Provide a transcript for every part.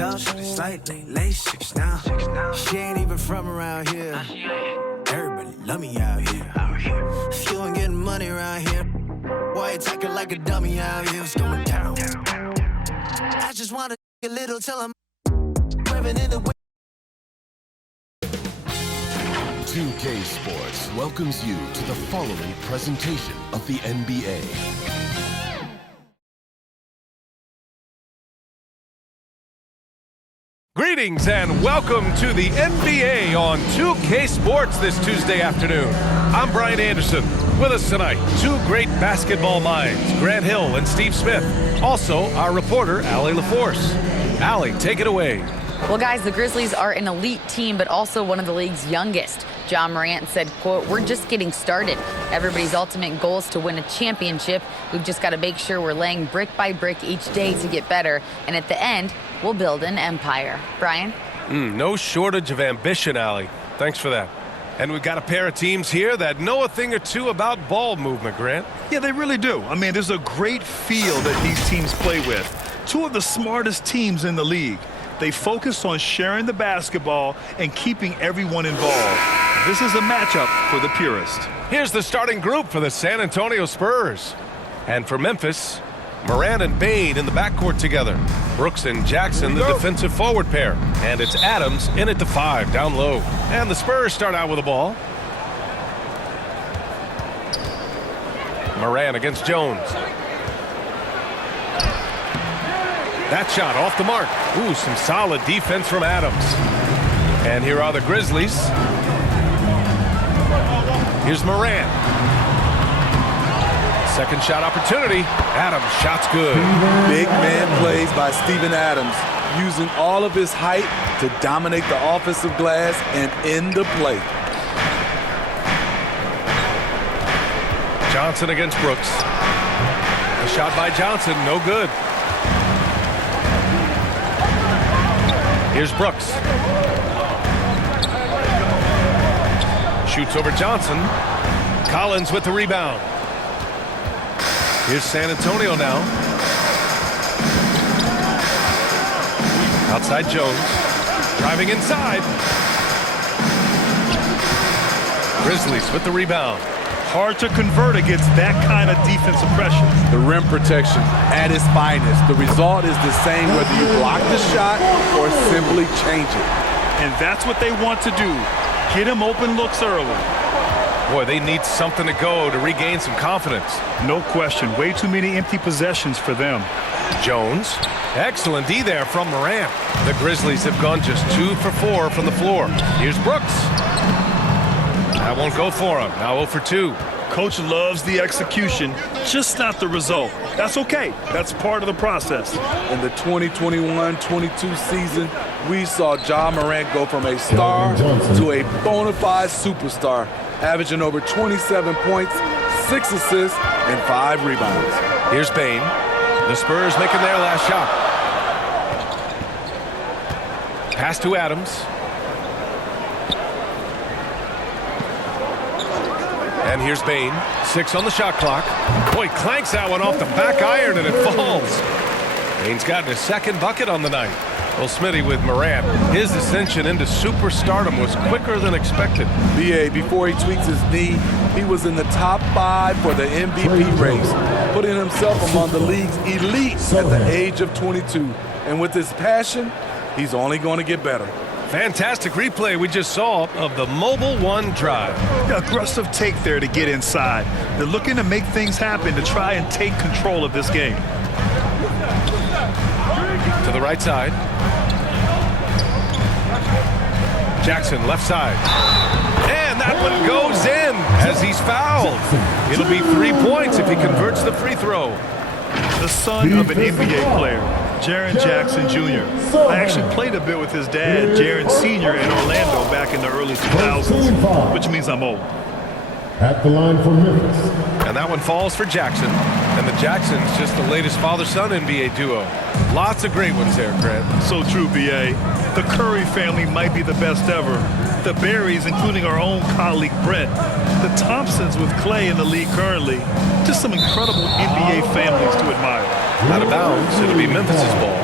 tall, shorty slightly late 6'9". She ain't even from around here. Everybody love me out here. If you ain't getting money around here, why you talking like a dummy out here? What's going down? I just wanna a little till I'm living in the way. 2K Sports welcomes you to the following presentation of the NBA. Greetings and welcome to the NBA on 2K Sports this Tuesday afternoon. I'm Brian Anderson. With us tonight, two great basketball minds, Grant Hill and Steve Smith. Also, our reporter, Allie LaForce. Allie, take it away. Well, guys, the Grizzlies are an elite team, but also one of the league's youngest. John Morant said, quote, "We're just getting started. Everybody's ultimate goal is to win a championship. We've just got to make sure we're laying brick by brick each day to get better. And at the end, we'll build an empire." Brian? No shortage of ambition, Allie. Thanks for that. And we've got a pair of teams here that know a thing or two about ball movement, Grant. Yeah, they really do. I mean, there's a great feel that these teams play with. Two of the smartest teams in the league. They focus on sharing the basketball and keeping everyone involved. This is a matchup for the purist. Here's the starting group for the San Antonio Spurs. And for Memphis, Morant and Bane in the backcourt together. Brooks and Jackson, the defensive forward pair. And it's Adams in at the 5, down low. And the Spurs start out with the ball. Morant against Jones. That shot off the mark. Ooh, some solid defense from Adams. And here are the Grizzlies. Here's Morant. Second shot opportunity. Adams, shot's good. Big man plays by Steven Adams, using all of his height to dominate the offensive glass and end the play. Johnson against Brooks. A shot by Johnson, no good. Here's Brooks. Shoots over Johnson. Collins with the rebound. Here's San Antonio now. Outside Jones. Driving inside. Grizzlies with the rebound. Hard to convert against that kind of defensive pressure. The rim protection at its finest. The result is the same whether you block the shot or simply change it. And that's what they want to do. Get him open looks early. Boy, they need something to go to regain some confidence. No question. Way too many empty possessions for them. Jones. Excellent D there from Morant. The Grizzlies have gone just 2 for 4 from the floor. Here's Brooks. That won't go for him. Now 0 for 2. Coach loves the execution, just not the result. That's okay. That's part of the process. In the 2021-22 season, we saw Ja Morant go from a star to a bona fide superstar, averaging over 27 points, 6 assists, and 5 rebounds. Here's Bane. The Spurs making their last shot. Pass to Adams. And here's Bane. 6 on the shot clock. Boy, clanks that one off the back iron and it falls. Bane's gotten his second bucket on the night. Well, Smitty with Morant, his ascension into superstardom was quicker than expected. BA, before he tweaks his knee, he was in the top 5 for the MVP race, putting himself among the league's elite at the age of 22. And with his passion, he's only going to get better. Fantastic replay we just saw of the Mobile One drive. Aggressive take there to get inside. They're looking to make things happen to try and take control of this game. To the right side. Jackson, left side. And that one goes in as he's fouled. It'll be 3 points if he converts the free throw. The son of an NBA player, Jaren Jackson Jr. I actually played a bit with his dad, Jaren Sr. in Orlando back in the early 2000s, which means I'm old. At the line for Memphis. And that one falls for Jackson. And the Jackson's just the latest father-son NBA duo. Lots of great ones there, Grant. So true, B.A. The Curry family might be the best ever. The Berries, including our own colleague Brent. The Thompsons with Clay in the league currently. Just some incredible NBA families to admire. Out of bounds, it'll be Memphis's ball.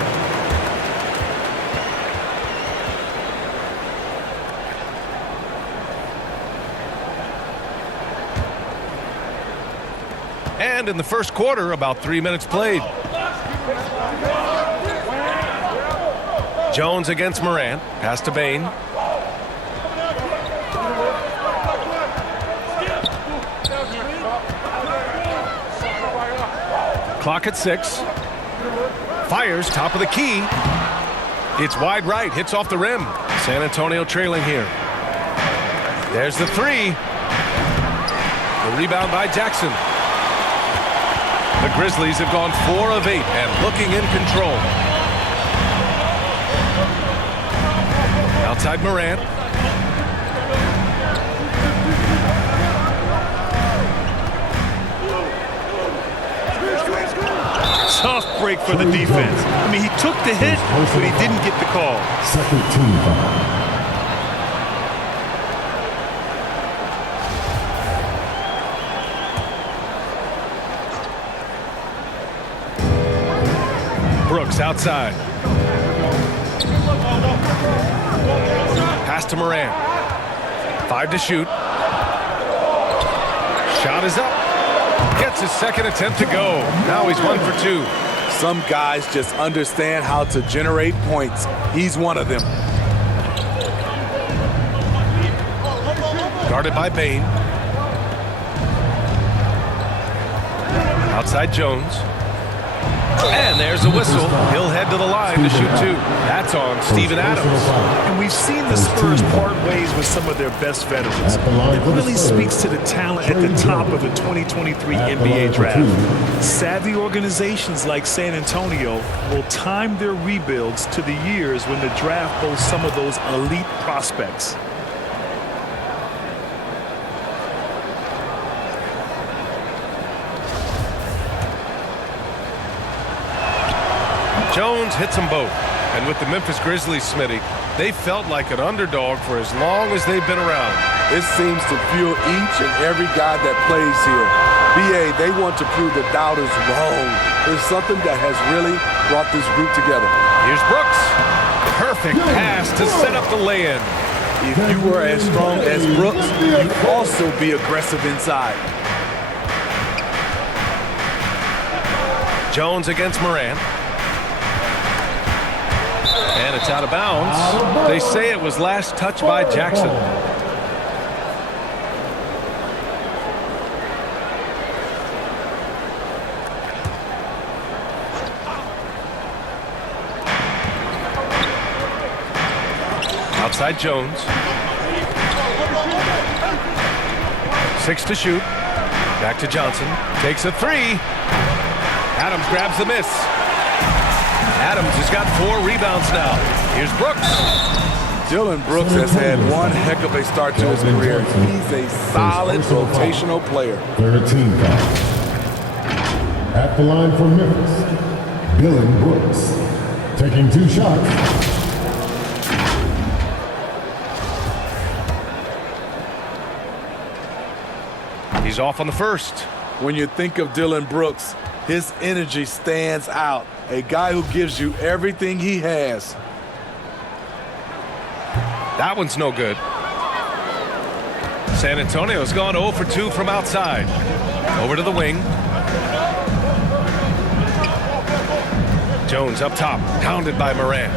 And in the first quarter, about 3 minutes played. Jones against Morant. Pass to Bain. Clock at 6. Fires top of the key. It's wide right. Hits off the rim. San Antonio trailing here. There's the 3. The rebound by Jackson. The Grizzlies have gone 4 of 8 and looking in control. Outside Morant. Tough break for the defense. I mean, he took the hit, but he didn't get the call. Second team foul. Brooks outside. Pass to Morant. 5 to shoot. Shot is up. Gets his second attempt to go. Now he's 1 for 2. Some guys just understand how to generate points. He's one of them. Guarded by Bain. Outside Jones. And there's a whistle. He'll head to the line to shoot 2. That's on Steven Adams. And we've seen the Spurs part ways with some of their best veterans. It really speaks to the talent at the top of the 2023 NBA draft. Savvy organizations like San Antonio will time their rebuilds to the years when the draft boasts some of those elite prospects. Jones hits them both. And with the Memphis Grizzlies, Smitty, they felt like an underdog for as long as they've been around. It seems to fuel each and every guy that plays here. BA, they want to prove the doubters wrong. There's something that has really brought this group together. Here's Brooks. Perfect pass to set up the lay-in. If you were as strong as Brooks, you'd also be aggressive inside. Jones against Morant. And it's out of bounds. They say it was last touched by Jackson. Outside Jones. 6 to shoot. Back to Johnson. Takes a 3. Adams grabs the miss. Adams has got 4 rebounds now. Here's Brooks. Dillon Brooks has had one heck of a start to his career. He's a solid rotational player. Third team foul. At the line for Memphis, Dillon Brooks. Taking 2 shots. He's off on the first. When you think of Dillon Brooks, his energy stands out. A guy who gives you everything he has. That one's no good. San Antonio's gone 0 for 2 from outside. Over to the wing. Jones up top, pounded by Morant.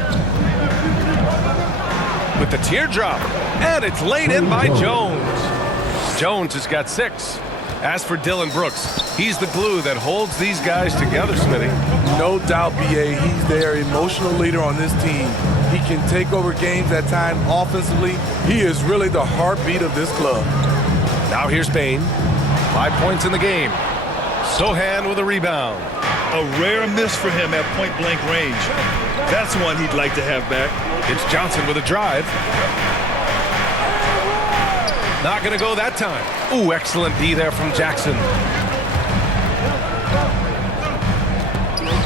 With the teardrop, and it's laid in by Jones. Jones has got 6. As for Dillon Brooks, he's the glue that holds these guys together, Smitty. No doubt, BA, he's their emotional leader on this team. He can take over games at times offensively. He is really the heartbeat of this club. Now here's Bain. 5 points in the game. Sohan with a rebound. A rare miss for him at point-blank range. That's one he'd like to have back. It's Johnson with a drive. Not going to go that time. Ooh, excellent D there from Jackson.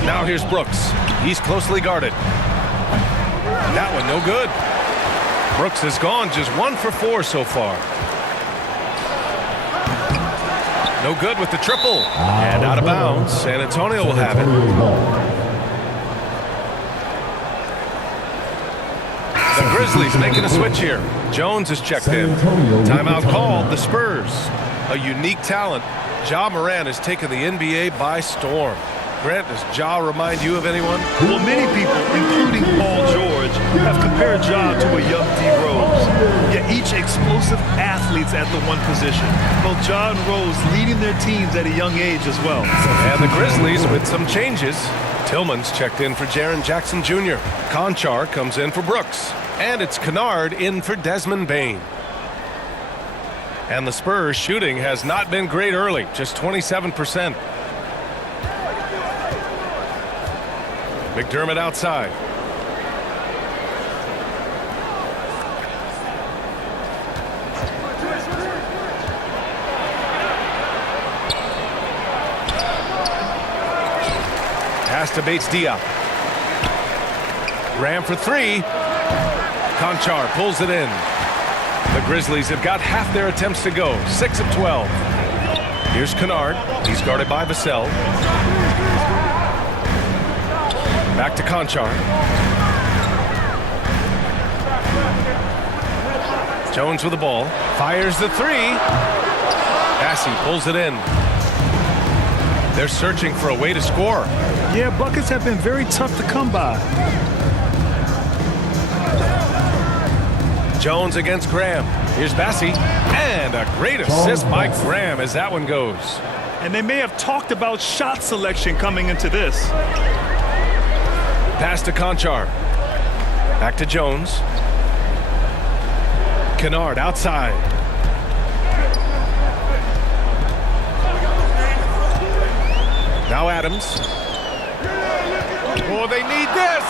Now here's Brooks. He's closely guarded. That one no good. Brooks has gone just 1 for 4 so far. No good with the triple. And out of bounds. San Antonio will have it. The Grizzlies making a switch here. Jones is checked in. Timeout called. The Spurs, a unique talent Ja Morant has taken the NBA by storm. Grant, does Ja remind you of anyone? Well, many people, including Paul George, have compared Ja to a young D. Rose. Yet each explosive athletes at the one position. Both Ja and Rose leading their teams at a young age as well. And the Grizzlies with some changes. Tillman's checked in for Jaren Jackson Jr. Conchar comes in for Brooks. And it's Kennard in for Desmond Bane. And the Spurs shooting has not been great early, just 27%. McDermott outside. Pass to Bates-Diop. Ram for three. Conchar pulls it in. The Grizzlies have got half their attempts to go, 6 of 12. Here's Kennard. He's guarded by Vassell. Back to Conchar. Jones with the ball. Fires the three. Bassey pulls it in. They're searching for a way to score. Yeah, buckets have been very tough to come by. Jones against Graham. Here's Bassey. And a great assist by Graham as that one goes. And they may have talked about shot selection coming into this. Pass to Conchar. Back to Jones. Kennard outside. Now Adams. Oh, they need this.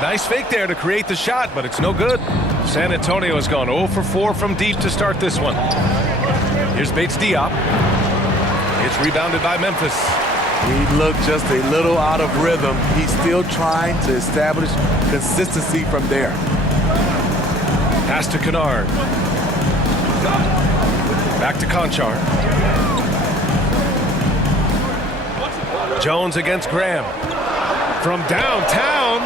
Nice fake there to create the shot, but it's no good. San Antonio has gone 0 for 4 from deep to start this one. Here's Bates-Diop. It's rebounded by Memphis. He looked just a little out of rhythm. He's still trying to establish consistency from there. Pass to Kennard. Back to Conchar. Jones against Graham. From downtown.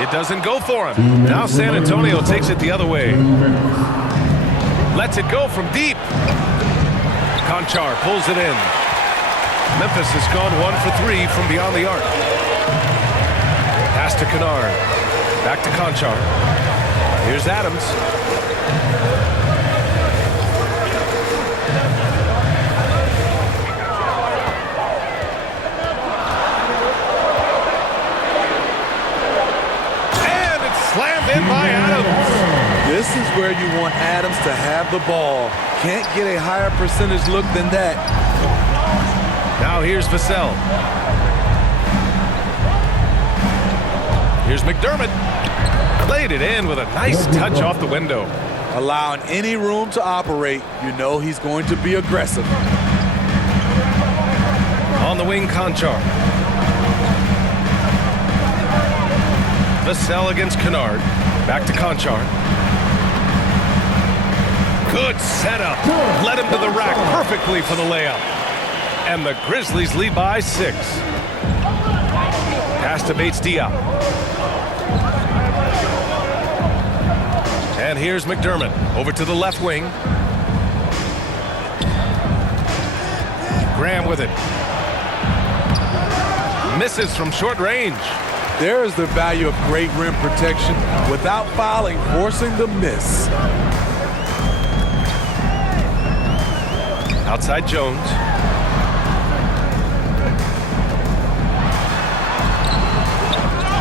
It doesn't go for him. Now San Antonio takes it the other way. Lets it go from deep. Conchar pulls it in. Memphis has gone 1 for 3 from beyond the arc. Pass to Kennard. Back to Conchar. Here's Adams. And it's slammed in by Adams. This is where you want Adams to have the ball. Can't get a higher percentage look than that. Now here's Vassell. Here's McDermott. Laid it in with a nice touch off the window. Allowing any room to operate, you know he's going to be aggressive. On the wing, Conchar. Vassell against Kennard. Back to Conchar. Good setup. Led him to the rack perfectly for the layup. And the Grizzlies lead by 6. Pass to Bates-Diop. And here's McDermott over to the left wing. Graham with it. Misses from short range. There's the value of great rim protection without fouling, forcing the miss. Outside Jones.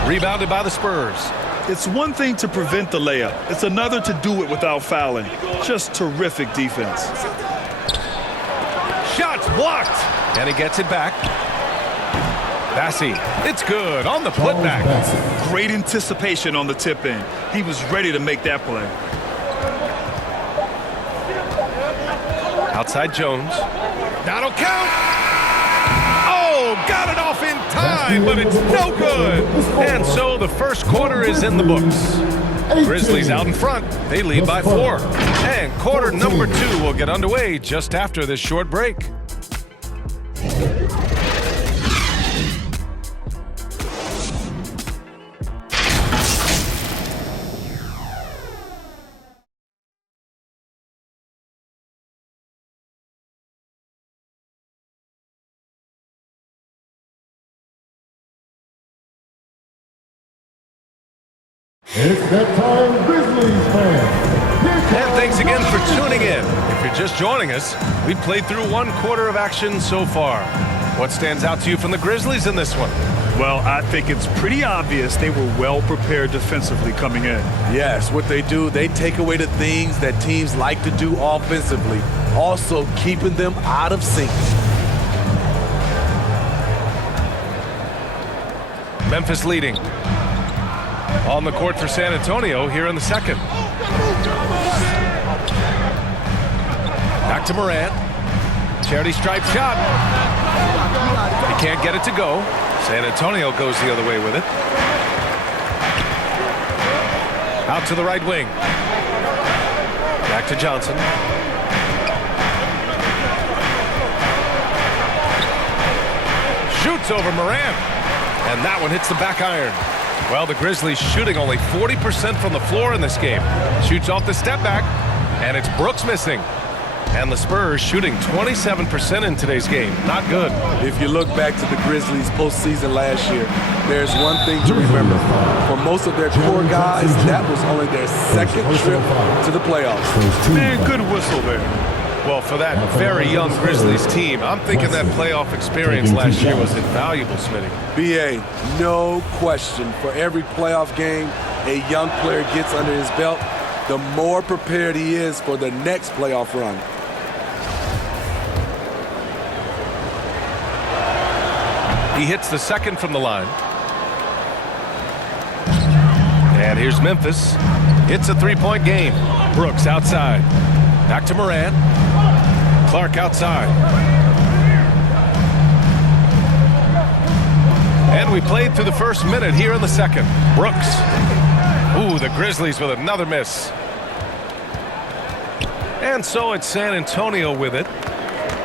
Rebounded by the Spurs. It's one thing to prevent the layup. It's another to do it without fouling. Just terrific defense. Shots blocked. And he gets it back. Bassey. It's good on the putback. Great anticipation on the tip in. He was ready to make that play. Outside Jones. That'll count. Oh, got it off in time, but it's no good. And so the first quarter is in the books. Grizzlies out in front. They lead by 4. And quarter number 2 will get underway just after this short break. It's that time, Grizzlies fans. And thanks again for tuning in. If you're just joining us, we've played through one quarter of action so far. What stands out to you from the Grizzlies in this one? Well, I think it's pretty obvious they were well prepared defensively coming in. Yes, what they do, they take away the things that teams like to do offensively, also keeping them out of sync. Memphis leading. On the court for San Antonio here in the second. Back to Morant. Charity stripe shot. He can't get it to go. San Antonio goes the other way with it. Out to the right wing. Back to Johnson. Shoots over Morant. And that one hits the back iron. Well, the Grizzlies shooting only 40% from the floor in this game. Shoots off the step back, and it's Brooks missing. And the Spurs shooting 27% in today's game. Not good. If you look back to the Grizzlies postseason last year, there's one thing to remember. For most of their core guys, that was only their second trip to the playoffs. Man, good whistle there. Well, for that very young Grizzlies team, I'm thinking that playoff experience last year was invaluable, Smitty. BA, no question. For every playoff game a young player gets under his belt, the more prepared he is for the next playoff run. He hits the second from the line. And here's Memphis. It's a three-point game. Brooks outside. Back to Morant. Clark outside. And we played through the first minute here in the second. Brooks. Ooh, the Grizzlies with another miss. And so it's San Antonio with it.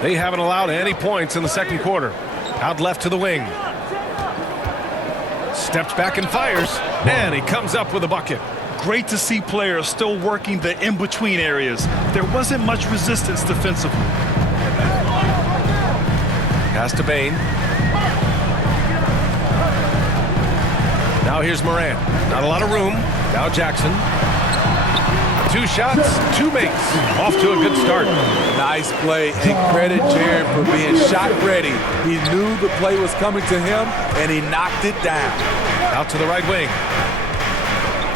They haven't allowed any points in the second quarter. Out left to the wing. Steps back and fires. And he comes up with a bucket. Great to see players still working the in-between areas. There wasn't much resistance defensively. Pass to Bain. Now here's Morant. Not a lot of room. Now Jackson. 2 shots, 2 makes. Off to a good start. Nice play, and credit Jared for being shot ready. He knew the play was coming to him, and he knocked it down. Out to the right wing.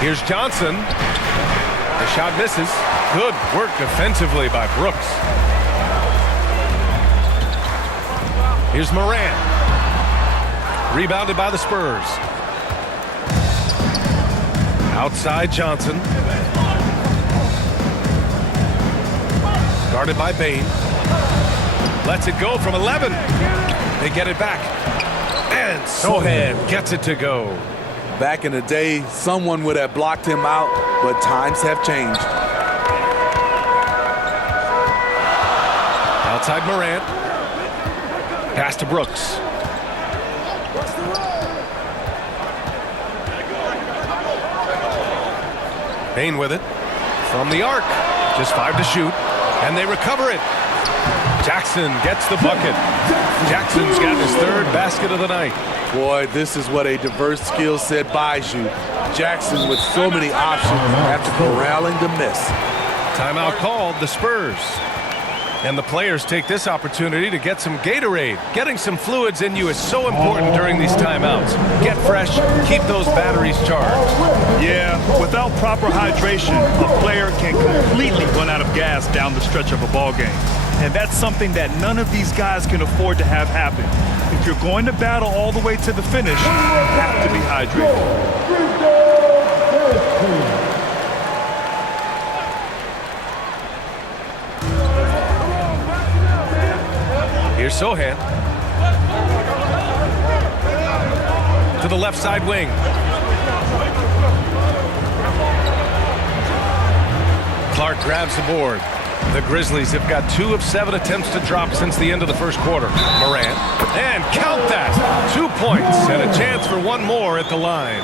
Here's Johnson. The shot misses. Good work defensively by Brooks. Here's Morant. Rebounded by the Spurs. Outside Johnson. Guarded by Bain. Lets it go from 11. They get it back. And Sohan gets it to go. Back in the day, someone would have blocked him out, but times have changed. Outside Morant. Pass to Brooks. Bain with it. From the arc. Just 5 to shoot. And they recover it. Jackson gets the bucket. Jackson's got his 3rd basket of the night. Boy, this is what a diverse skill set buys you. Jackson with so many options after corralling the miss. Timeout called, the Spurs. And the players take this opportunity to get some Gatorade. Getting some fluids in you is so important during these timeouts. Get fresh, keep those batteries charged. Yeah, without proper hydration, a player can completely run out of gas down the stretch of a ball game. And that's something that none of these guys can afford to have happen. If you're going to battle all the way to the finish, you have to be hydrated. Here's Sohan. To the left side wing. Clark grabs the board. The Grizzlies have got 2 of 7 attempts to drop since the end of the first quarter. Morant. And count that. 2 points and a chance for 1 more at the line.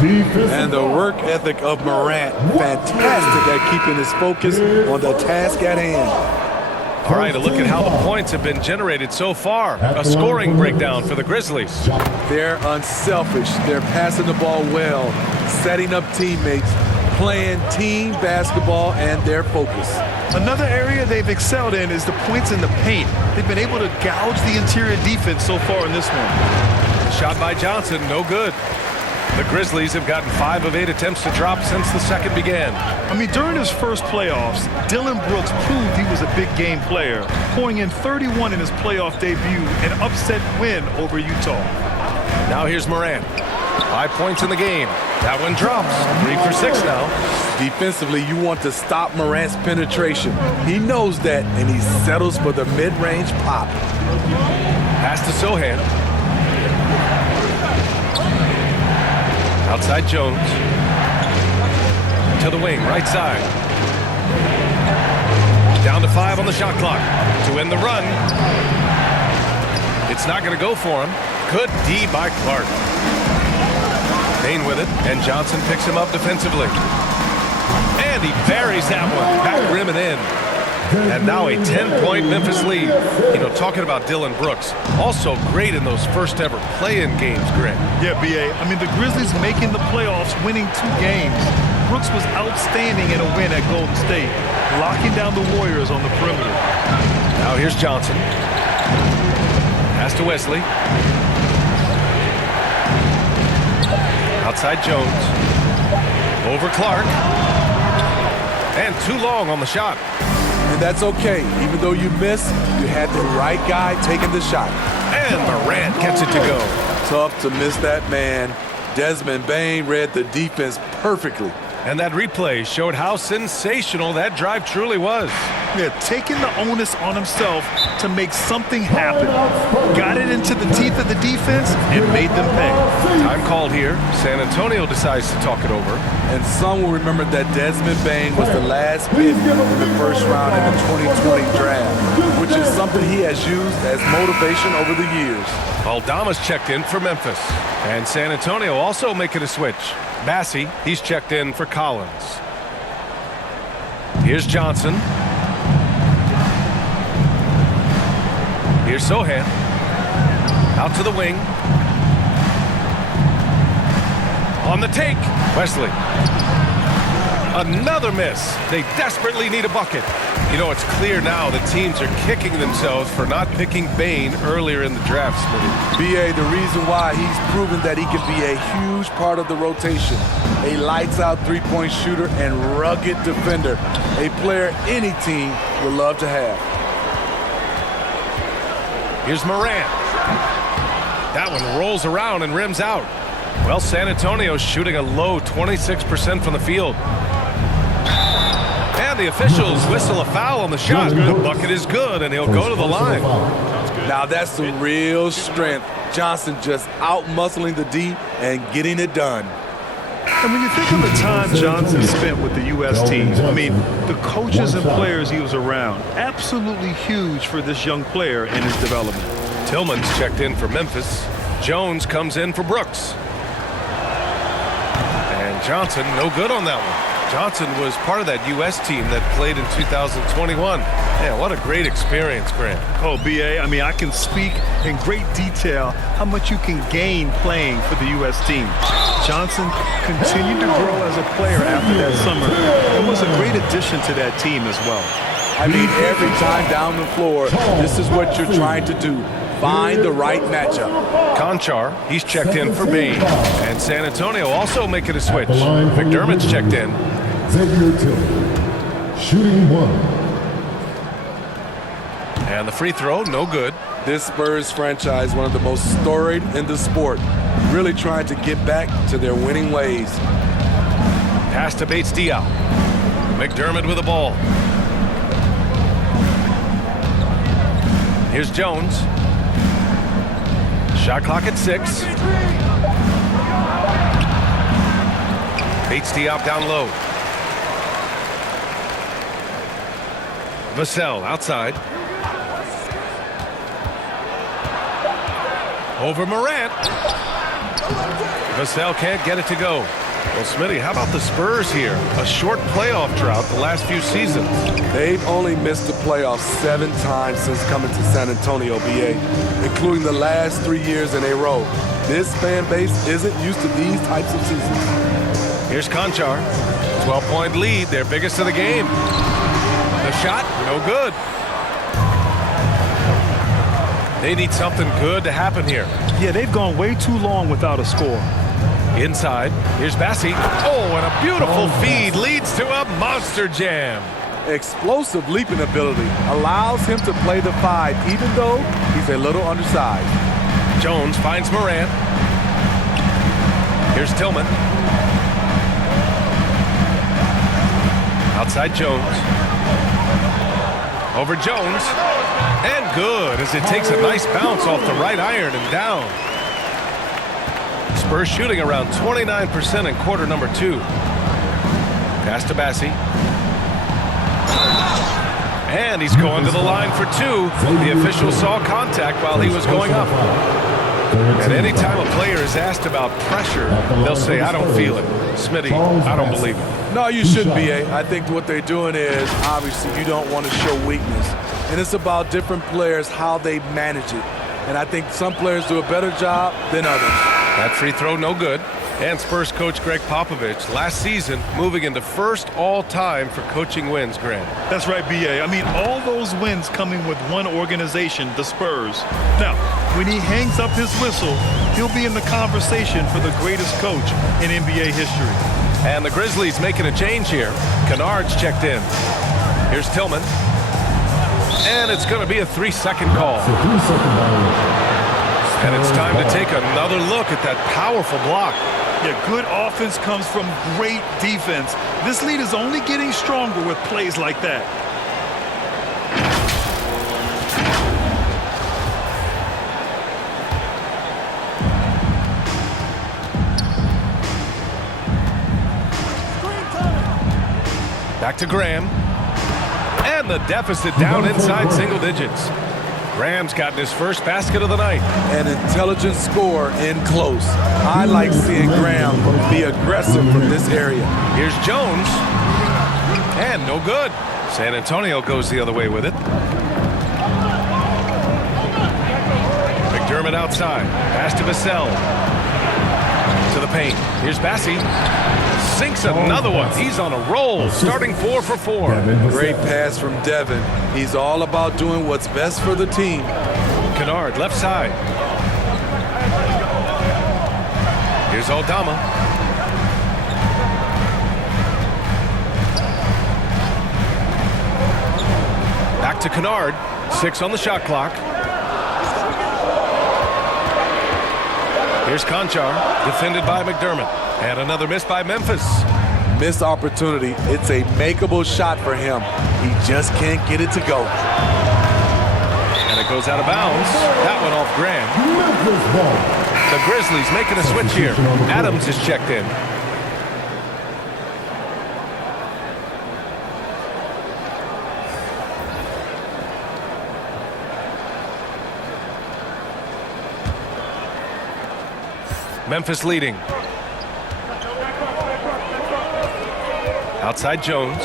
And the work ethic of Morant, fantastic at keeping his focus on the task at hand. All right, a look at how the points have been generated so far. A scoring breakdown for the Grizzlies. They're unselfish. They're passing the ball well, setting up teammates, playing team basketball, and their focus. Another area they've excelled in is the points in the paint. They've been able to gouge the interior defense so far in this one. Shot by Johnson, no good. The Grizzlies have gotten 5 of 8 attempts to drop since the second began. I mean, during his first playoffs, Dillon Brooks proved he was a big game player, pouring in 31 in his playoff debut, an upset win over Utah. Now here's Morant. 5 points in the game. That one drops. 3 for 6 now. Defensively, you want to stop Morant's penetration. He knows that, and he settles for the mid-range pop. Pass to Sohan. Outside Jones. To the wing, right side. Down to 5 on the shot clock. To end the run. It's not going to go for him. Good D by Clark. Payne with it, and Johnson picks him up defensively. And he buries that one. Back rim and in. And now a 10-point Memphis lead. You know, talking about Dillon Brooks, also great in those first ever play-in games, Grant. Yeah, B.A. I mean, the Grizzlies making the playoffs, winning 2 games. Brooks was outstanding in a win at Golden State, locking down the Warriors on the perimeter. Now here's Johnson. Pass to Wesley. Outside Jones. Over Clark. And too long on the shot. And that's okay. Even though you miss, you had the right guy taking the shot. And Morant gets it to go. Tough to miss that man. Desmond Bane read the defense perfectly. And that replay showed how sensational that drive truly was. Yeah, taking the onus on himself to make something happen. Got it into the teeth of the defense and made them pay. Time called here. San Antonio decides to talk it over. And some will remember that Desmond Bane was the last pick in the first round in the 2020 draft, which is something he has used as motivation over the years. Aldama's checked in for Memphis. And San Antonio also making a switch. Massey, he's checked in for Collins. Here's Johnson. Here's Sohan. Out to the wing. On the take, Wesley. Another miss. They desperately need a bucket. You know, it's clear now that teams are kicking themselves for not picking Bane earlier in the draft, Smitty. B.A., the reason why he's proven that he can be a huge part of the rotation. A lights-out three-point shooter and rugged defender. A player any team would love to have. Here's Morant. That one rolls around and rims out. Well, San Antonio's shooting a low 26% from the field. And the officials whistle a foul on the shot. The bucket is good, and he'll go to the line. Now that's the real strength. Johnson just out-muscling the D and getting it done. And when you think of the time Johnson spent with the U.S. team, I mean, the coaches and players he was around, absolutely huge for this young player in his development. Tillman's checked in for Memphis. Jones comes in for Brooks. And Johnson, no good on that one. Johnson was part of that U.S. team that played in 2021. Man, what a great experience, Grant. Oh, B.A., I mean, I can speak in great detail how much you can gain playing for the U.S. team. Johnson continued to grow as a player after that summer and was a great addition to that team as well. I mean, every time down the floor, this is what you're trying to do. Find the right matchup. Conchar, he's checked in for Bane. And San Antonio also making a switch. McDermott's checked in. Xavier Tillman, shooting 1. And the free throw, no good. This Spurs franchise, one of the most storied in the sport, really trying to get back to their winning ways. Pass to Bates Diop. McDermott with the ball. Here's Jones. Shot clock at 6. Bates Diop down low. Vassell outside. Over Morant. Vassell can't get it to go. Well, Smitty, how about the Spurs here? A short playoff drought the last few seasons. They've only missed the playoffs 7 times since coming to San Antonio, BA, including the last 3 years in a row. This fan base isn't used to these types of seasons. Here's Conchar. 12-point lead, their biggest of the game. The shot, no good. They need something good to happen here. Yeah, they've gone way too long without a score. Inside, here's Bassi. Oh, and a beautiful feed leads to a monster jam. Explosive leaping ability allows him to play the 5, even though he's a little undersized. Jones finds Morant. Here's Tillman. Outside Jones. Over Jones. And good as it takes a nice bounce off the right iron and down. Spurs shooting around 29% in quarter number 2. Pass to Bassi. And he's going to the line for 2. The official saw contact while he was going up. And anytime a player is asked about pressure, they'll say, I don't feel it. Smitty, I don't believe it. No, you shouldn't be. I think what they're doing is, obviously, you don't want to show weakness. And it's about different players, how they manage it. And I think some players do a better job than others. That free throw, no good. And Spurs coach Greg Popovich last season moving into first all-time for coaching wins, Grant. That's right, B.A. I mean, all those wins coming with one organization, the Spurs. Now, when he hangs up his whistle, he'll be in the conversation for the greatest coach in NBA history. And the Grizzlies making a change here. Kennard's checked in. Here's Tillman. And it's going to be a 3-second call. And it's time to take another look at that powerful block. Yeah, good offense comes from great defense. This lead is only getting stronger with plays like that. Back to Graham. And the deficit down inside single digits. Graham's gotten his first basket of the night. An intelligent score in close. I like seeing Graham be aggressive from this area. Here's Jones. And no good. San Antonio goes the other way with it. McDermott outside. Pass to Vassell. To the paint. Here's Bassi. Sinks another one. He's on a roll, starting 4 for 4. Great pass from Devin. He's all about doing what's best for the team. Kennard, left side. Here's Aldama. Back to Kennard. 6 on the shot clock. Here's Conchar, defended by McDermott. And another miss by Memphis. Missed opportunity. It's a makeable shot for him. He just can't get it to go. And it goes out of bounds. That one off Graham. The Grizzlies making a switch here. Adams is checked in. Memphis leading. Outside Jones.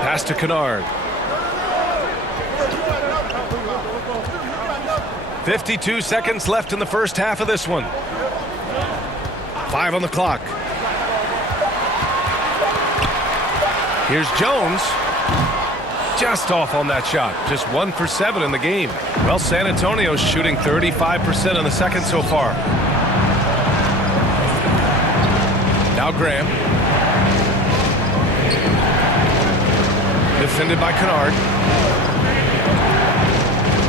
Pass to Kennard. 52 seconds left in the first half of this one. 5 on the clock. Here's Jones. Just off on that shot. Just 1 for 7 in the game. Well, San Antonio's shooting 35% in the second so far. Now Graham. Defended by Kennard.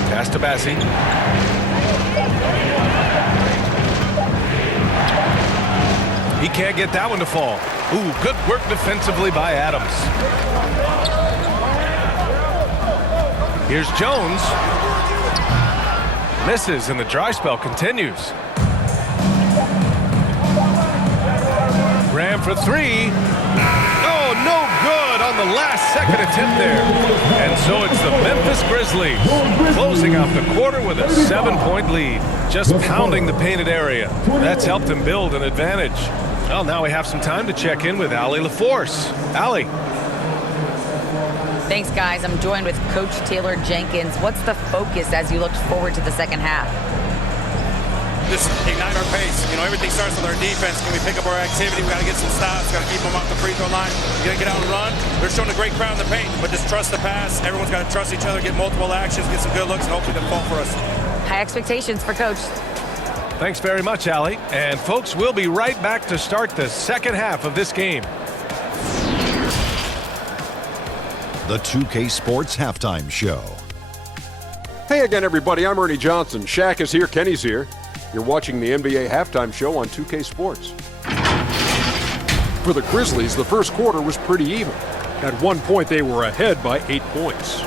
Pass to Bassi. He can't get that one to fall. Ooh, good work defensively by Adams. Here's Jones. Misses, and the dry spell continues. Graham for 3. Oh, no good. good on the last second attempt there. And so it's the Memphis Grizzlies closing out the quarter with a 7-point lead, just pounding the painted area. That's helped them build an advantage. Well, now we have some time to check in with Allie LaForce. Allie. Thanks, guys. I'm joined with Coach Taylor Jenkins. What's the focus as you look forward to the second half? Just ignite our pace. You know, everything starts with our defense. Can we pick up our activity? We got to get some stops. Got to keep them off the free throw line. We got to get out and run. They're showing a great crowd in the paint, but just trust the pass. Everyone's got to trust each other, get multiple actions, get some good looks, and hopefully they'll fall for us. High expectations for Coach. Thanks very much, Allie. And folks, we'll be right back to start the second half of this game. The 2K Sports Halftime Show. Hey again, everybody. I'm Ernie Johnson. Shaq is here. Kenny's here. You're watching the NBA Halftime Show on 2K Sports. For the Grizzlies, the first quarter was pretty even. At one point, they were ahead by 8 points.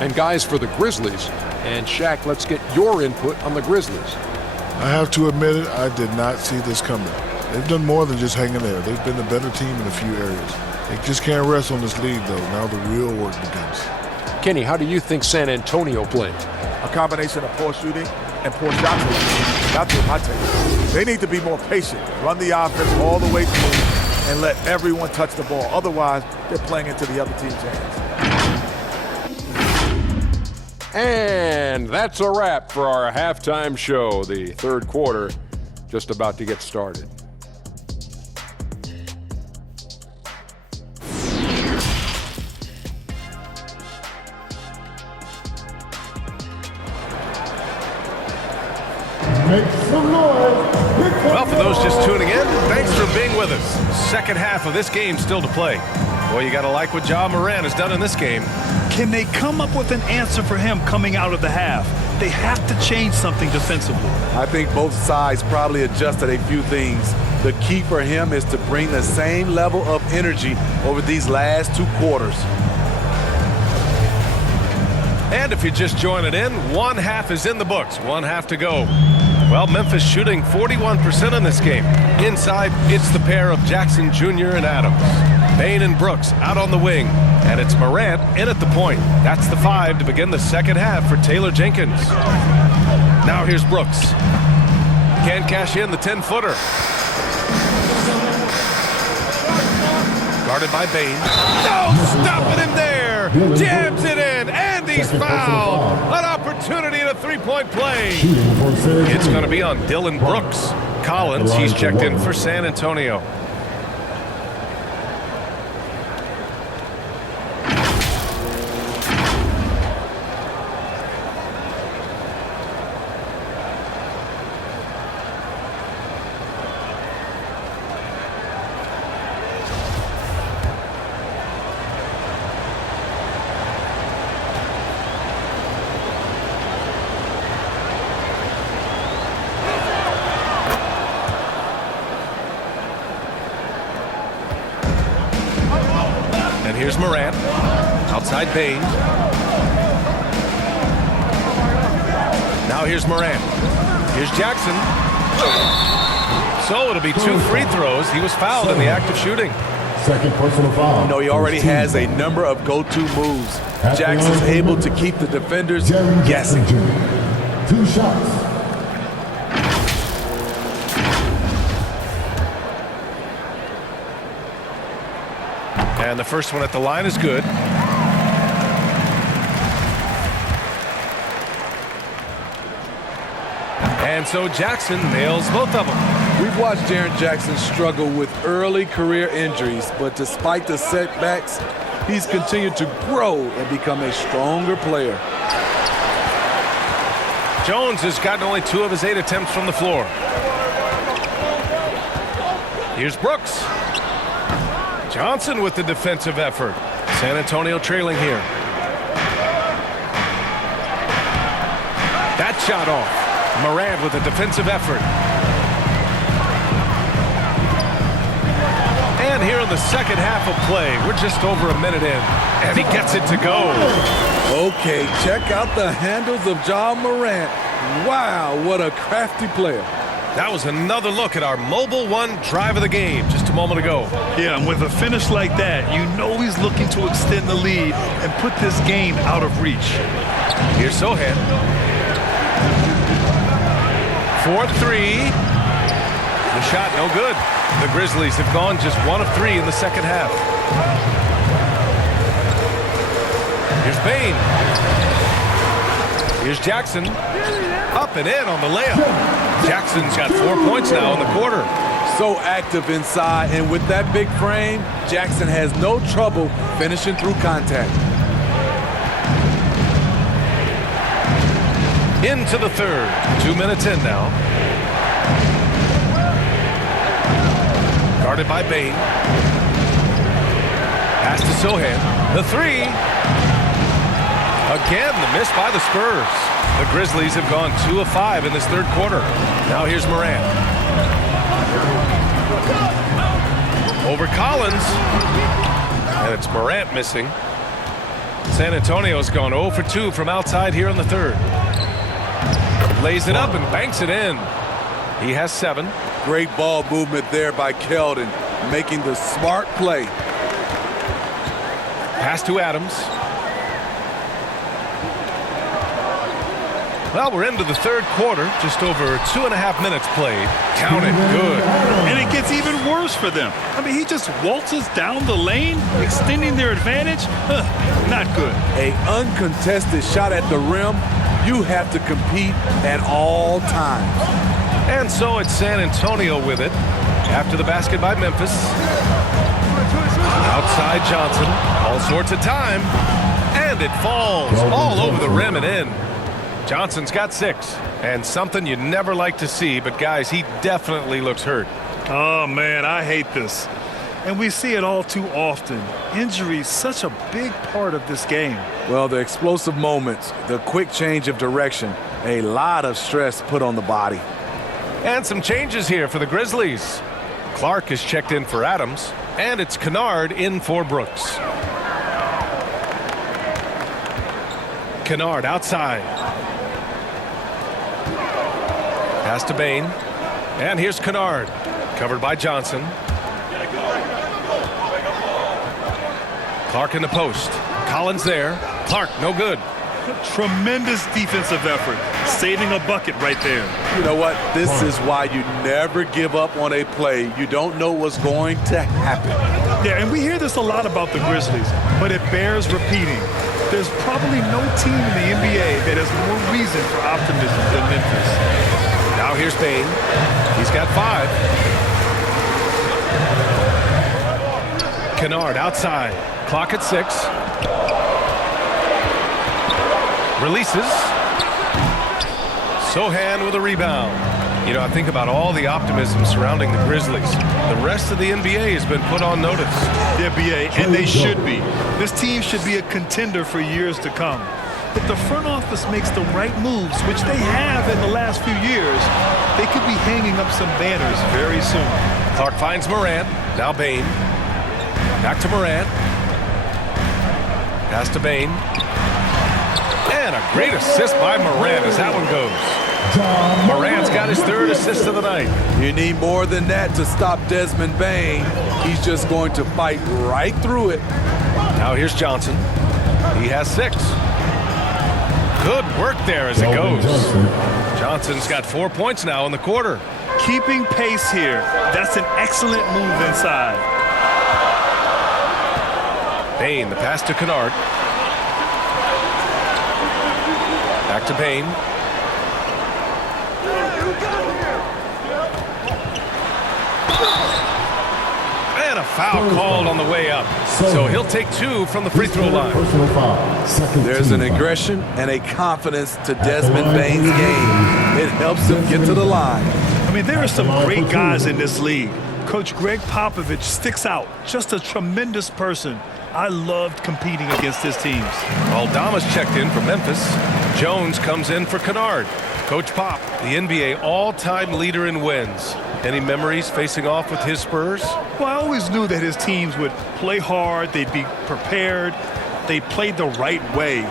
And guys, for the Grizzlies, and Shaq, let's get your input on the Grizzlies. I have to admit it, I did not see this coming. They've done more than just hanging there. They've been a better team in a few areas. They just can't rest on this lead, though. Now the real work begins. Kenny, how do you think San Antonio played? A combination of poor shooting and poor shot selection. That's what I take. They need to be more patient, run the offense all the way through, and let everyone touch the ball. Otherwise, they're playing into the other team's hands. And that's a wrap for our halftime show. The third quarter just about to get started. Make some noise. Well, for those just tuning in, thanks for being with us. Second half of this game still to play. Boy, you got to like what Ja Morant has done in this game. Can they come up with an answer for him coming out of the half? They have to change something defensively. I think both sides probably adjusted a few things. The key for him is to bring the same level of energy over these last two quarters. And if you're just joining in, one half is in the books, one half to go. Well, Memphis shooting 41% in this game. Inside, it's the pair of Jackson Jr. and Adams. Bane and Brooks out on the wing. And it's Morant in at the point. That's the 5 to begin the second half for Taylor Jenkins. Now here's Brooks. Can't cash in the 10-footer. Guarded by Bane. No, stopping him there. Jams it in, and he's fouled. An opportunity in a three-point play. It's going to be on Dylan Brooks. Collins, he's checked in for San Antonio. And here's Morant. Outside Bane. Now here's Morant. Here's Jackson. So it'll be 2 free throws. He was fouled in the act of shooting. Second personal foul. You know, he already has a number of go-to moves. Jackson's able to keep the defenders guessing. 2 shots. And the first one at the line is good. And so Jackson nails both of them. We've watched Jaren Jackson struggle with early career injuries, but despite the setbacks, he's continued to grow and become a stronger player. Jones has gotten only 2 of his 8 attempts from the floor. Here's Brooks. Johnson with the defensive effort. San Antonio trailing here. That shot off. Morant with a defensive effort. And here in the second half of play, we're just over a minute in, and he gets it to go. Okay, check out the handles of Ja Morant. Wow, what a crafty player. That was another look at our Mobile One drive of the game just a moment ago. Yeah, and with a finish like that, you know he's looking to extend the lead and put this game out of reach. Here's Sohan. 4-3. The shot no good. The Grizzlies have gone just 1 of 3 in the second half. Here's Bain. Here's Jackson. Up and in on the layup. Jackson's got 4 points now in the quarter. So active inside, and with that big frame, Jackson has no trouble finishing through contact. Into the third. 2 minutes in now. Guarded by Bain. Pass to Sohan. The three. Again, the miss by the Spurs. The Grizzlies have gone 2 of 5 in this third quarter. Now here's Morant. Over Collins. And it's Morant missing. San Antonio's gone 0 for 2 from outside here in the third. Lays it up and banks it in. He has 7. Great ball movement there by Keldon, making the smart play. Pass to Adams. Well, we're into the third quarter. Just over 2.5 minutes played. Count it good. And it gets even worse for them. I mean, he just waltzes down the lane, extending their advantage. Not good. A uncontested shot at the rim. You have to compete at all times. And so it's San Antonio with it. After the basket by Memphis. Outside Johnson. All sorts of time. And it falls all over the rim and in. Johnson's got 6. And something you never like to see, but guys, he definitely looks hurt. Oh, man, I hate this. And we see it all too often. Injury is such a big part of this game. Well, the explosive moments, the quick change of direction, a lot of stress put on the body. And some changes here for the Grizzlies. Clark is checked in for Adams, and it's Kennard in for Brooks. Kennard outside. Pass to Bain. And here's Kennard. Covered by Johnson. Clark in the post. Collins there. Clark, no good. Tremendous defensive effort. Saving a bucket right there. You know what? This is why you never give up on a play. You don't know what's going to happen. Yeah, and we hear this a lot about the Grizzlies, but it bears repeating. There's probably no team in the NBA that has more reason for optimism than Memphis. Now here's Bain. He's got 5. Kennard outside. Clock at 6. Releases. Sohan with a rebound. You know, I think about all the optimism surrounding the Grizzlies. The rest of the NBA has been put on notice. The NBA, and they should be. This team should be a contender for years to come. If the front office makes the right moves, which they have in the last few years, they could be hanging up some banners very soon. Clark finds Morant. Now Bain. Back to Morant. Pass to Bain. And a great assist by Morant as that one goes. Morant's got his 3rd assist of the night. You need more than that to stop Desmond Bain. He's just going to fight right through it. Now here's Johnson. He has 6. Good work there as it goes. Johnson's got 4 points now in the quarter. Keeping pace here. That's an excellent move inside. Bain, the pass to Kennard. Back to Bain. And a foul called on the way up. So he'll take 2 from the free throw line. There's an aggression and a confidence to Desmond Bain's game. It helps him get to the line. I mean, there are some great guys in this league. Coach Greg Popovich sticks out. Just a tremendous person. I loved competing against his teams. Aldama's checked in for Memphis. Jones comes in for Kennard. Coach Pop, the NBA all-time leader in wins. Any memories facing off with his Spurs? Well, I always knew that his teams would play hard, they'd be prepared, they played the right way.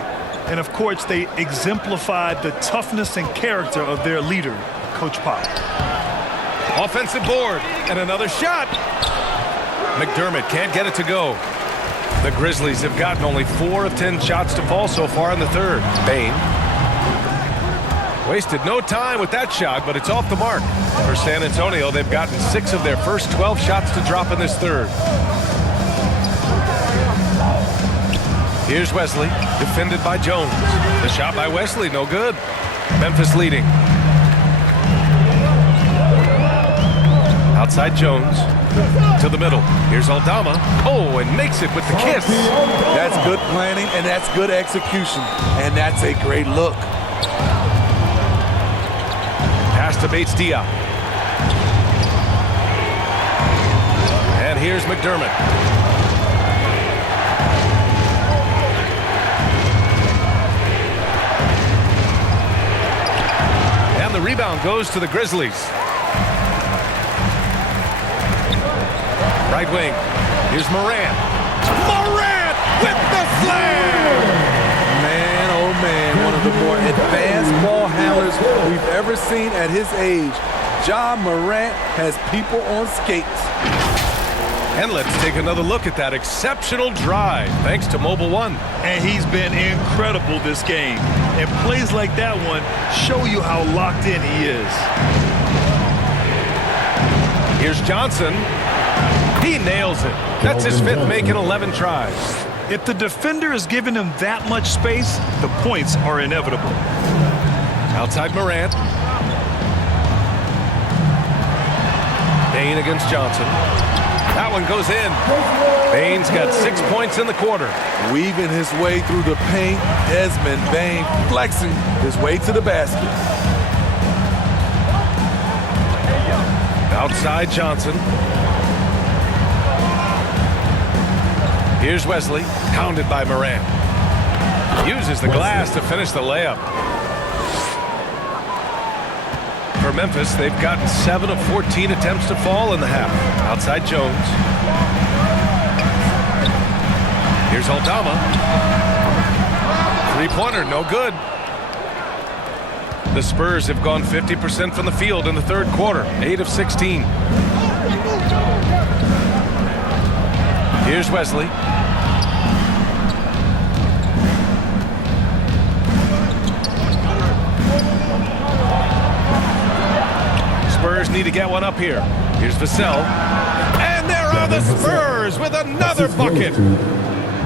And of course, they exemplified the toughness and character of their leader, Coach Pop. Offensive board, and another shot. McDermott can't get it to go. The Grizzlies have gotten only 4 of 10 shots to fall so far in the third. Bain wasted no time with that shot, but it's off the mark. For San Antonio, they've gotten 6 of their first 12 shots to drop in this third. Here's Wesley, defended by Jones. The shot by Wesley, no good. Memphis leading. Outside Jones to the middle. Here's Aldama. Oh, and makes it with the kiss. That's good planning, and that's good execution. And that's a great look. Pass to Bates Diop. And here's McDermott. And the rebound goes to the Grizzlies. Right wing. Here's Morant. Morant with the slam! Man, oh man, one of the more advanced ball handlers we've ever seen at his age. Ja Morant has people on skates. And let's take another look at that exceptional drive, thanks to Mobile One. And he's been incredible this game. And plays like that one show you how locked in he is. Here's Johnson. He nails it. That's his 5th make in 11 tries. If the defender is giving him that much space, the points are inevitable. Outside Morant. Bain against Johnson. That one goes in. Bain's got 6 points in the quarter. Weaving his way through the paint, Desmond Bain flexing his way to the basket. Outside Johnson. Here's Wesley, pounded by Morant. Uses the glass to finish the layup. For Memphis, they've gotten 7 of 14 attempts to fall in the half. Outside Jones. Here's Aldama. 3-pointer, no good. The Spurs have gone 50% from the field in the third quarter, 8 of 16. Here's Wesley. Spurs need to get one up here. Here's Vassell. And there are the Spurs with another bucket.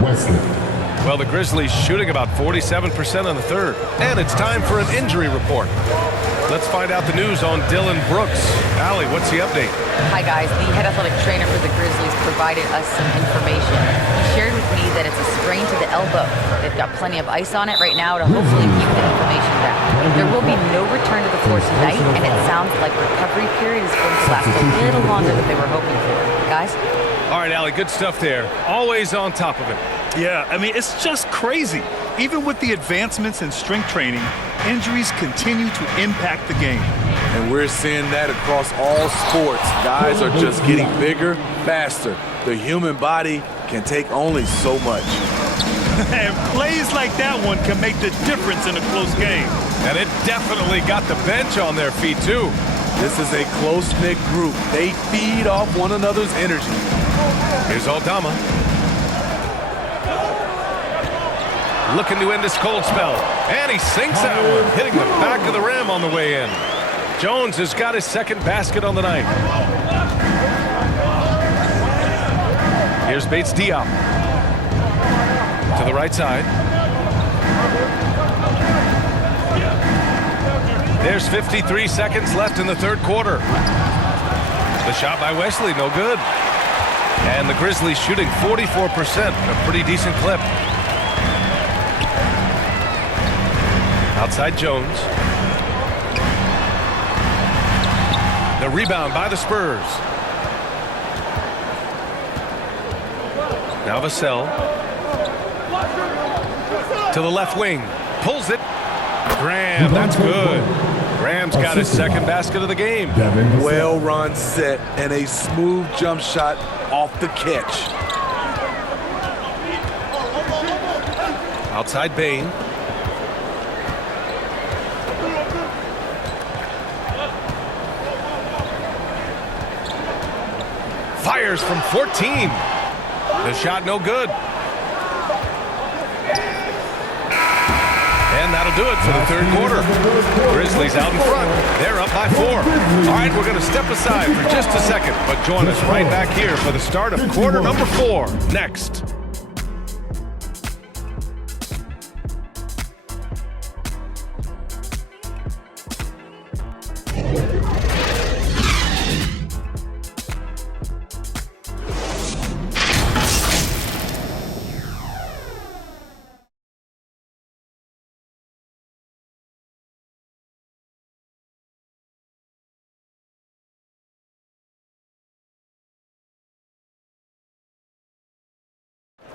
Wesley. Well, the Grizzlies shooting about 47% on the third. And it's time for an injury report. Let's find out the news on Dylan Brooks. Allie, what's the update? Hi, guys. The head athletic trainer for the Grizzlies provided us some information. He shared with me that it's a sprain to the elbow. They've got plenty of ice on it right now to hopefully keep the inflammation down. There will be no return to the floor tonight, and it sounds like recovery period is going to last a little longer than they were hoping for. Guys? All right, Allie, good stuff there. Always on top of it. Yeah, I mean, it's just crazy. Even with the advancements in strength training, injuries continue to impact the game. And we're seeing that across all sports. Guys are just getting bigger, faster. The human body can take only so much. And plays like that one can make the difference in a close game. And it definitely got the bench on their feet, too. This is a close-knit group. They feed off one another's energy. Here's Aldama. Looking to end this cold spell. And he sinks that one, hitting the back of the rim on the way in. Jones has got his 2nd basket on the night. Here's Bates Diop. To the right side. There's 53 seconds left in the third quarter. The shot by Wesley, no good. And the Grizzlies shooting 44%, a pretty decent clip. Outside Jones. The rebound by the Spurs. Now Vassell. To the left wing. Pulls it. Graham, that's good. Graham's got his 2nd basket of the game. Well-run set and a smooth jump shot off the catch. Outside Bain. fires from 14. The shot no good. And that'll do it for the third quarter. Grizzlies out in front. They're up by 4. All right, we're going to step aside for just a second, but join us right back here for the start of quarter number 4 next.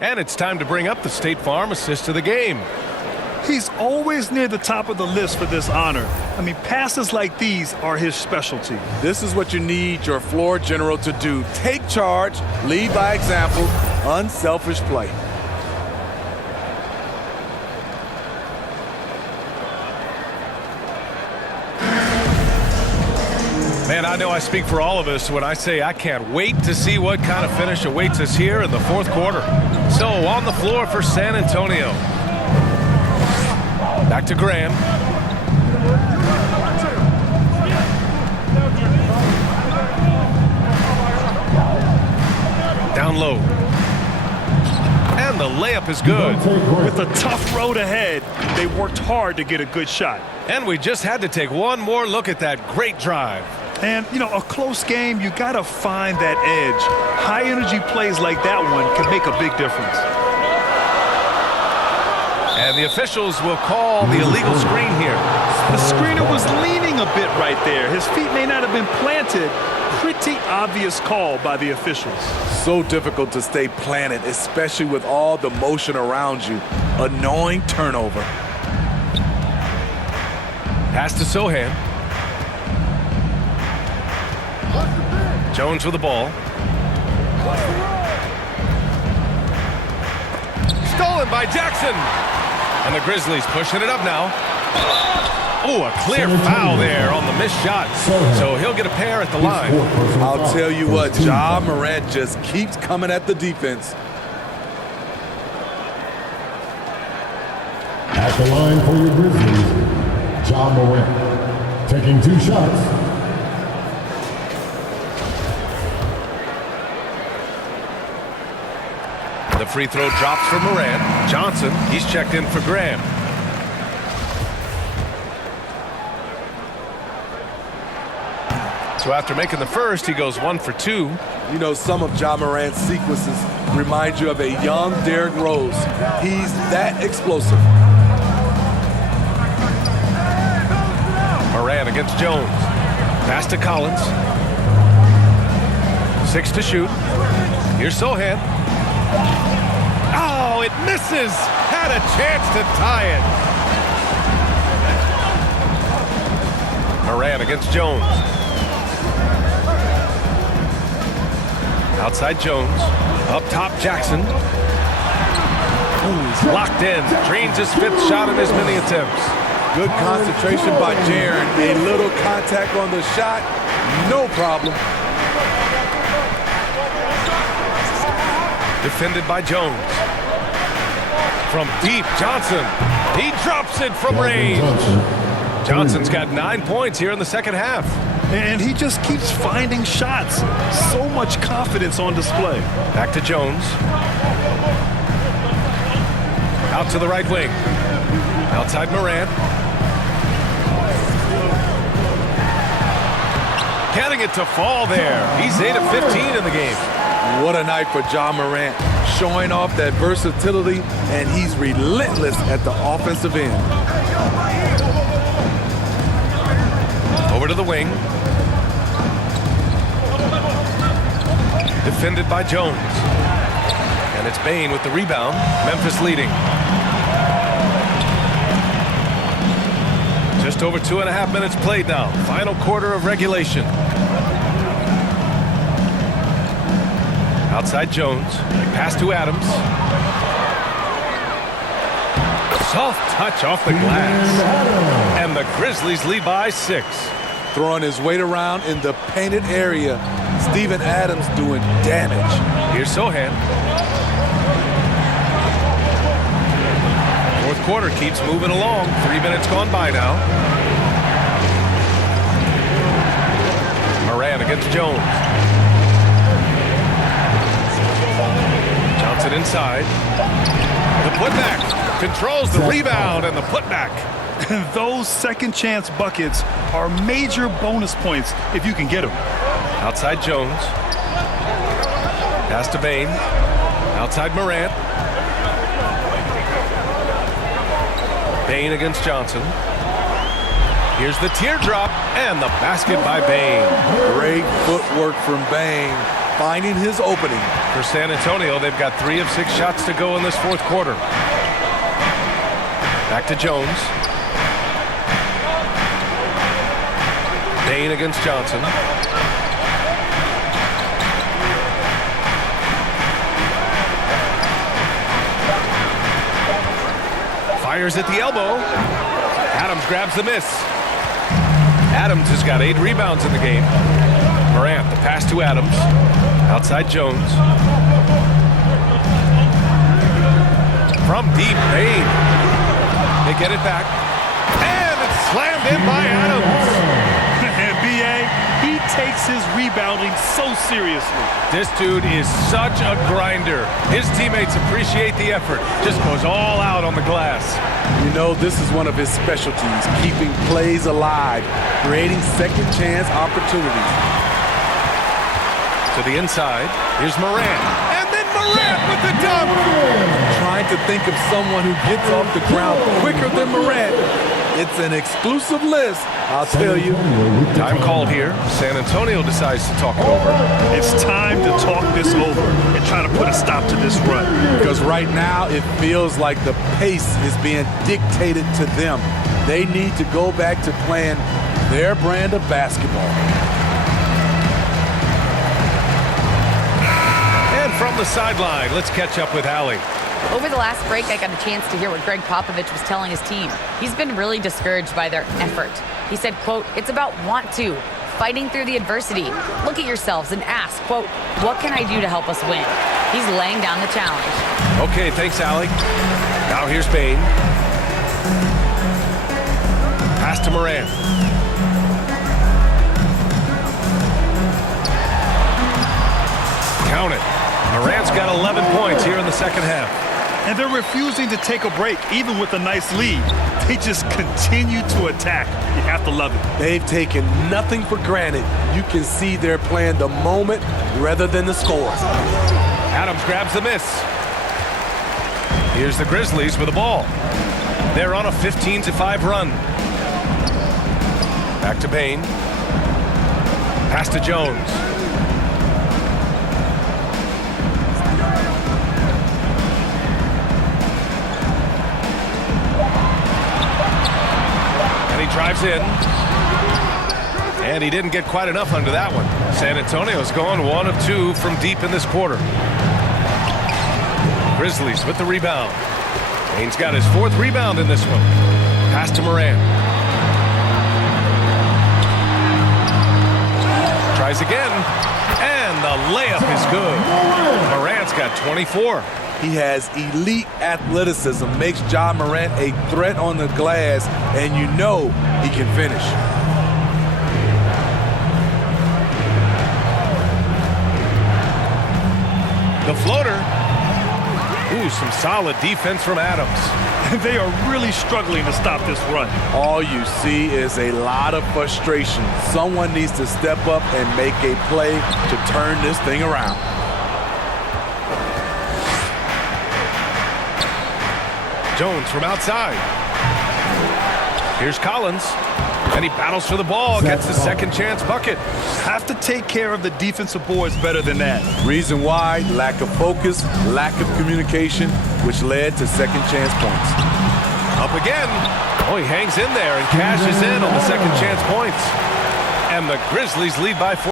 And it's time to bring up the State Farm assist of the game. He's always near the top of the list for this honor. I mean, passes like these are his specialty. This is what you need your floor general to do. Take charge, lead by example, unselfish play. Man, I know I speak for all of us when I say I can't wait to see what kind of finish awaits us here in the fourth quarter. So, on the floor for San Antonio. Back to Graham. Down low. And the layup is good. With a tough road ahead, they worked hard to get a good shot. And we just had to take one more look at that great drive. And, you know, a close game, you got to find that edge. High-energy plays like that one can make a big difference. And the officials will call the illegal screen here. The screener was leaning a bit right there. His feet may not have been planted. Pretty obvious call by the officials. So difficult to stay planted, especially with all the motion around you. Annoying turnover. Pass to Sohan. Jones with the ball. Stolen by Jackson. And the Grizzlies pushing it up now. Oh, a clear foul there on the missed shot. So he'll get a pair at the line. I'll tell you what, Ja Morant just keeps coming at the defense. At the line for your Grizzlies, Ja Morant, taking 2 shots. The free throw drops for Morant. Johnson, he's checked in for Graham. So after making the first, he goes 1 for 2. You know, some of Ja Morant's sequences remind you of a young Derrick Rose. He's that explosive. Morant against Jones. Pass to Collins. 6 to shoot. Here's Sohan. Oh, it misses. Had a chance to tie it. Morant against Jones. Outside Jones. Up top Jackson. Ooh, he's locked in. Drains his 5th shot in as many attempts. Good concentration by Jaren. A little contact on the shot. No problem. Defended by Jones. From deep, Johnson. He drops it from range. Johnson's got 9 points here in the second half. And he just keeps finding shots. So much confidence on display. Back to Jones. Out to the right wing. Outside Morant. Getting it to fall there. He's 8 of 15 in the game. What a night for Ja Morant. Showing off that versatility, and he's relentless at the offensive end. Over to the wing. Defended by Jones. And it's Bane with the rebound. Memphis leading. Just over 2.5 minutes played now. Final quarter of regulation. Outside Jones. Pass to Adams. Soft touch off the glass. And the Grizzlies lead by 6. Throwing his weight around in the painted area. Steven Adams doing damage. Here's Sohan. Fourth quarter keeps moving along. 3 minutes gone by now. Moran against Jones. Johnson inside. The putback. Controls the rebound and the putback. Those second chance buckets are major bonus points if you can get them. Outside Jones. Pass to Bain. Outside Morant. Bain against Johnson. Here's the teardrop and the basket by Bain. Great footwork from Bain, finding his opening. For San Antonio, they've got 3 of 6 shots to go in this fourth quarter. Back to Jones. Bain against Johnson. Fires at the elbow. Adams grabs the miss. Adams has got 8 rebounds in the game. Morant, the pass to Adams. Outside Jones. From deep, Bain. They get it back. And it's slammed in by Adams. B.A., he takes his rebounding so seriously. This dude is such a grinder. His teammates appreciate the effort. Just goes all out on the glass. You know, this is one of his specialties, keeping plays alive, creating second chance opportunities. To the inside, here's Morant. And then Morant with the dunk. Trying to think of someone who gets off the ground quicker than Morant. It's an exclusive list, I'll tell you. Time called here. San Antonio decides to talk it over. It's time to talk this over and try to put a stop to this run. Because right now it feels like the pace is being dictated to them. They need to go back to playing their brand of basketball. And from the sideline, let's catch up with Allie. Over the last break, I got a chance to hear what Greg Popovich was telling his team. He's been really discouraged by their effort. He said, quote, "It's about want to, fighting through the adversity. Look at yourselves and ask, quote, what can I do to help us win?" He's laying down the challenge. Okay, thanks, Allie. Now here's Bain. Pass to Morant. Count it. Morant's got 11 points here in the second half. And they're refusing to take a break, even with a nice lead. They just continue to attack. You have to love it. They've taken nothing for granted. You can see they're playing the moment rather than the score. Adams grabs the miss. Here's the Grizzlies with the ball. They're on a 15-5 run. Back to Bain. Pass to Jones. Drives in, and he didn't get quite enough under that one. San Antonio's gone 1 of 2 from deep in this quarter. Grizzlies with the rebound. Bain's got his 4th rebound in this one. Pass to Morant. Tries again, and the layup is good. Morant's got 24. He has elite athleticism, makes Ja Morant a threat on the glass, and you know he can finish. The floater. Ooh, some solid defense from Adams. They are really struggling to stop this run. All you see is a lot of frustration. Someone needs to step up and make a play to turn this thing around. Jones from outside. Here's Collins, and he battles for the ball, gets the second chance bucket. Have to take care of the defensive boards better than that. Reason why: lack of focus, lack of communication, which led to second chance points. Up again. Oh, he hangs in there and cashes in on the second chance points. And the Grizzlies lead by 4.